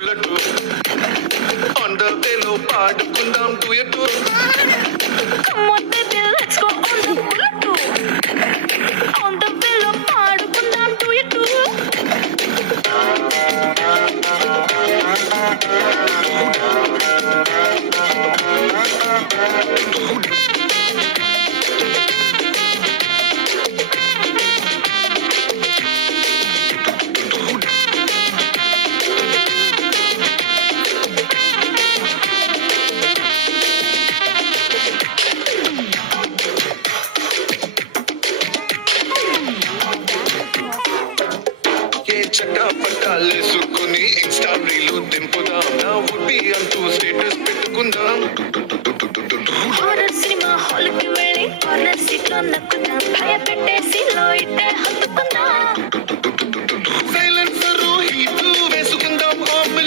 Bullet on the వేలో పాడుకుందాం డుయెట్ Come on baby, let's go on the bullet. On the pillow, పాడుకుందాం duet. ఏ చట్టా పట్టాలేసుకుని ఇన్స్టా రీలు దింపుదాం నా వుడ్బి అంటూ స్టేటస్ పెట్టుకుందాం హారర్ సినిమా హాల్కి వెళ్ళి కార్నర్ సీట్ లో నక్కుదాం భయపెట్టేసి లో ఇట్టే హత్తుకుందాం